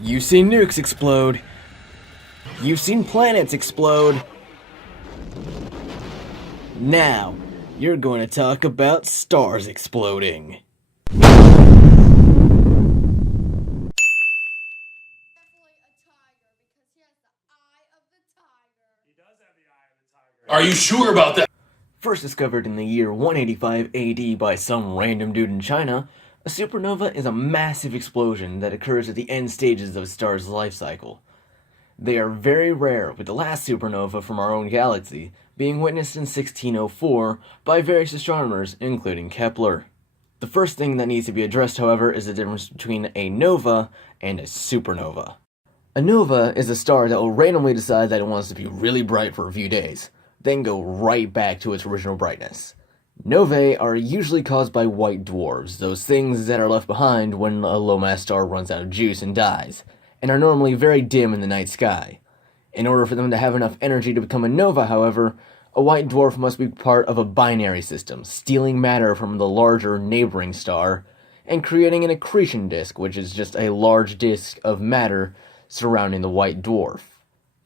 You've seen nukes explode. You've seen planets explode. Now, you're going to talk about stars exploding. Are you sure about that? First discovered in the year 185 AD by some random dude in China, a supernova is a massive explosion that occurs at the end stages of a star's life cycle. They are very rare, with the last supernova from our own galaxy being witnessed in 1604 by various astronomers, including Kepler. The first thing that needs to be addressed, however, is the difference between a nova and a supernova. A nova is a star that will randomly decide that it wants to be really bright for a few days, then go right back to its original brightness. Novae are usually caused by white dwarfs, those things that are left behind when a low-mass star runs out of juice and dies, and are normally very dim in the night sky. In order for them to have enough energy to become a nova, however, a white dwarf must be part of a binary system, stealing matter from the larger neighboring star, and creating an accretion disk, which is just a large disk of matter surrounding the white dwarf.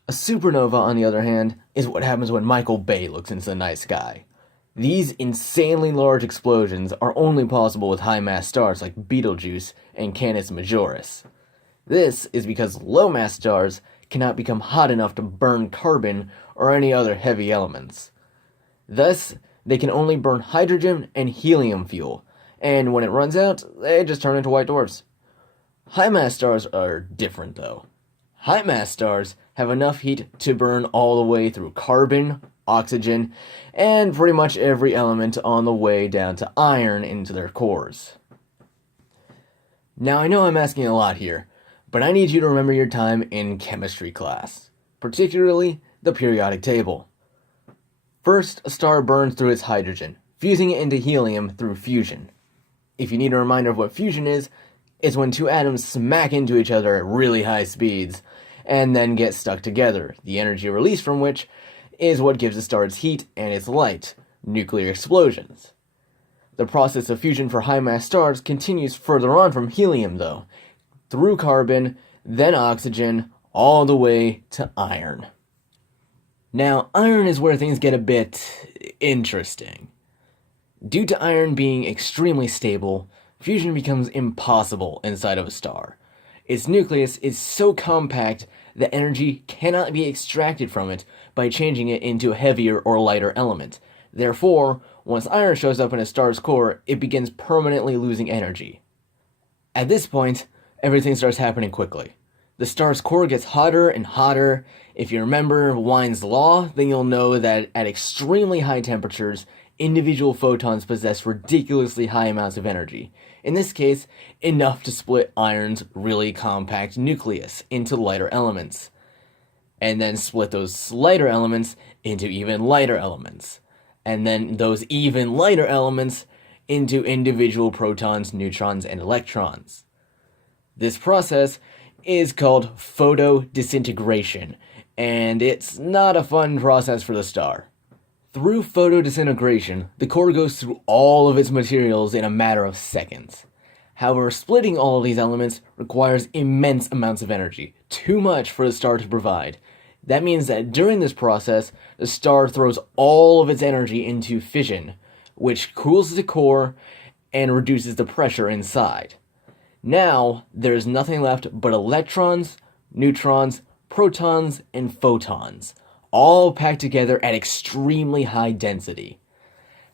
A supernova, on the other hand, is what happens when Michael Bay looks into the night sky. These insanely large explosions are only possible with high-mass stars like Betelgeuse and Canis Majoris. This is because low-mass stars cannot become hot enough to burn carbon or any other heavy elements. Thus, they can only burn hydrogen and helium fuel, and when it runs out, they just turn into white dwarfs. High-mass stars are different, though. High-mass stars have enough heat to burn all the way through carbon, oxygen, and pretty much every element on the way down to iron into their cores. Now, I know I'm asking a lot here, but I need you to remember your time in chemistry class, particularly the periodic table. First, a star burns through its hydrogen, fusing it into helium through fusion. If you need a reminder of what fusion is, it's when two atoms smack into each other at really high speeds, and then get stuck together, the energy released from which is what gives a star its heat and its light, nuclear explosions. The process of fusion for high-mass stars continues further on from helium, though, through carbon, then oxygen, all the way to iron. Now, iron is where things get a bit interesting. Due to iron being extremely stable, fusion becomes impossible inside of a star. Its nucleus is so compact that energy cannot be extracted from it by changing it into a heavier or lighter element. Therefore, once iron shows up in a star's core, it begins permanently losing energy. At this point, everything starts happening quickly. The star's core gets hotter and hotter. If you remember Wien's law, then you'll know that at extremely high temperatures, individual photons possess ridiculously high amounts of energy. In this case, enough to split iron's really compact nucleus into lighter elements, and then split those lighter elements into even lighter elements, and then those even lighter elements into individual protons, neutrons, and electrons. This process is called photodisintegration, and it's not a fun process for the star. Through photodisintegration, the core goes through all of its materials in a matter of seconds. However, splitting all of these elements requires immense amounts of energy, too much for the star to provide. That means that during this process, the star throws all of its energy into fission, which cools the core and reduces the pressure inside. Now, there is nothing left but electrons, neutrons, protons, and photons, all packed together at extremely high density.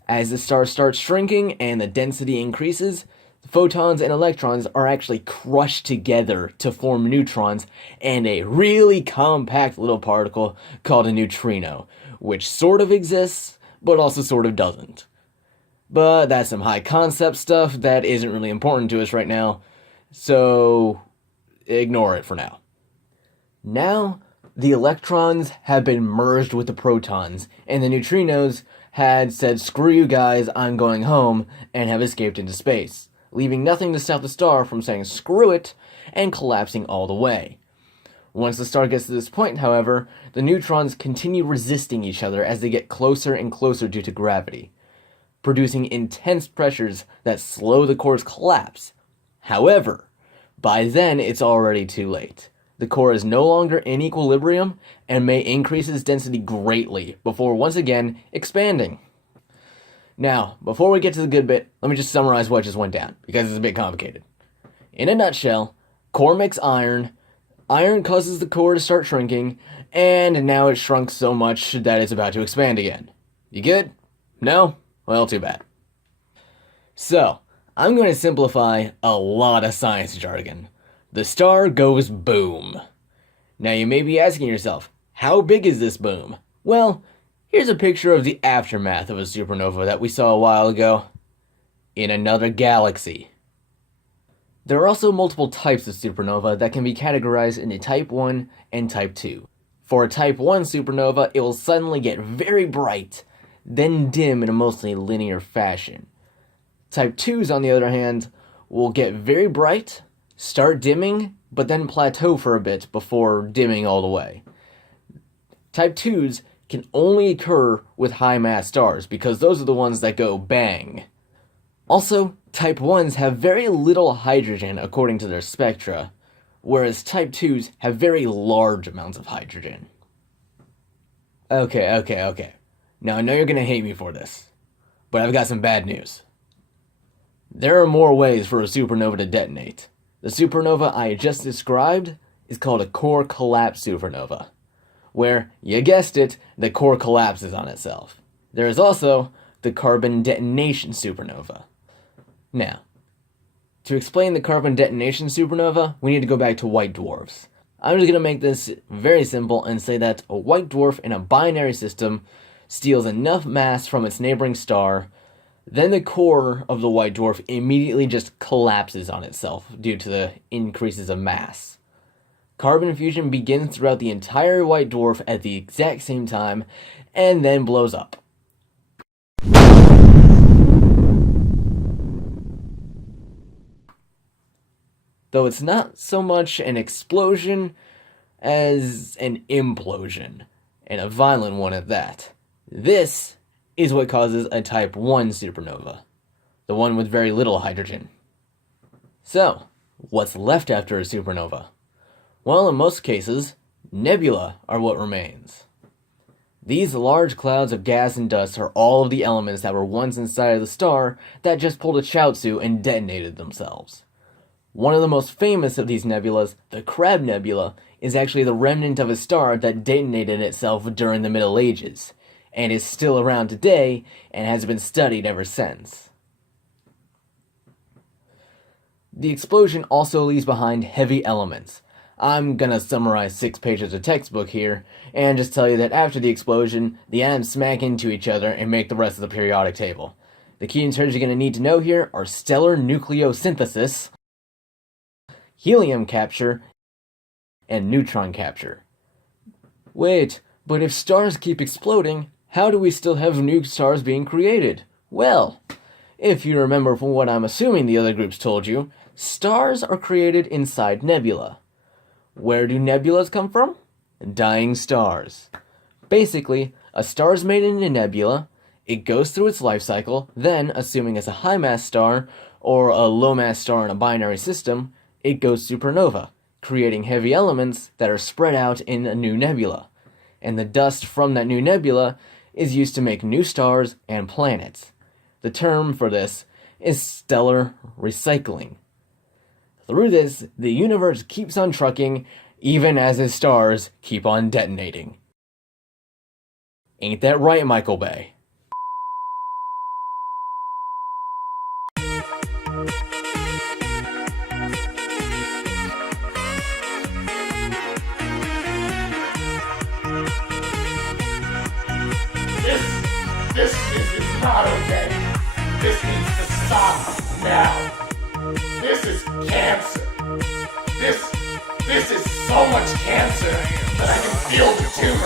As the star starts shrinking and the density increases, the photons and electrons are actually crushed together to form neutrons and a really compact little particle called a neutrino, which sort of exists, but also sort of doesn't. But that's some high concept stuff that isn't really important to us right now, so ignore it for now. Now, the electrons have been merged with the protons, and the neutrinos had said, "Screw you guys, I'm going home," and have escaped into space, leaving nothing to stop the star from saying "screw it" and collapsing all the way. Once the star gets to this point, however, the neutrons continue resisting each other as they get closer and closer due to gravity, producing intense pressures that slow the core's collapse. However, By then, it's already too late. The core is no longer in equilibrium and may increase its density greatly before once again expanding. Now, before we get to the good bit, let me just summarize what just went down, because it's a bit complicated. In a nutshell, core makes iron causes the core to start shrinking, and now it's shrunk so much that it's about to expand again. You good? No? Well, too bad. So, I'm going to simplify a lot of science jargon. The star goes boom. Now you may be asking yourself, how big is this boom? Well, here's a picture of the aftermath of a supernova that we saw a while ago. In another galaxy. There are also multiple types of supernova that can be categorized into Type 1 and Type 2. For a Type 1 supernova, it will suddenly get very bright, then dim in a mostly linear fashion. Type 2s, on the other hand, will get very bright, start dimming, but then plateau for a bit before dimming all the way. Type 2s can only occur with high-mass stars, because those are the ones that go bang. Also, Type 1s have very little hydrogen according to their spectra, whereas Type 2s have very large amounts of hydrogen. Okay. Now I know you're gonna hate me for this, but I've got some bad news. There are more ways for a supernova to detonate. The supernova I just described is called a core collapse supernova, where, you guessed it, the core collapses on itself. There is also the carbon detonation supernova. Now, to explain the carbon detonation supernova, we need to go back to white dwarfs. I'm just going to make this very simple and say that a white dwarf in a binary system steals enough mass from its neighboring star, then the core of the white dwarf immediately just collapses on itself due to the increases of mass. Carbon fusion begins throughout the entire white dwarf at the exact same time, and then blows up. Though it's not so much an explosion as an implosion, and a violent one at that. This is what causes a Type 1 supernova, the one with very little hydrogen. So, what's left after a supernova? Well, in most cases, nebula are what remains. These large clouds of gas and dust are all of the elements that were once inside of the star that just pulled a chaozu and detonated themselves. One of the most famous of these nebulas, the Crab Nebula, is actually the remnant of a star that detonated itself during the Middle Ages, and is still around today and has been studied ever since. The explosion also leaves behind heavy elements. I'm gonna summarize 6 pages of textbook here, and just tell you that after the explosion, the atoms smack into each other and make the rest of the periodic table. The key terms you're gonna need to know here are stellar nucleosynthesis, helium capture, and neutron capture. Wait, but if stars keep exploding, how do we still have new stars being created? Well, if you remember from what I'm assuming the other groups told you, stars are created inside nebula. Where do nebulas come from? Dying stars. Basically, a star is made in a nebula, it goes through its life cycle, then, assuming it's a high-mass star, or a low-mass star in a binary system, it goes supernova, creating heavy elements that are spread out in a new nebula. And the dust from that new nebula is used to make new stars and planets. The term for this is stellar recycling. Through this, the universe keeps on trucking, even as its stars keep on detonating. Ain't that right, Michael Bay? This is not okay. This needs to stop now. This is cancer. This is so much cancer that I can feel the tumor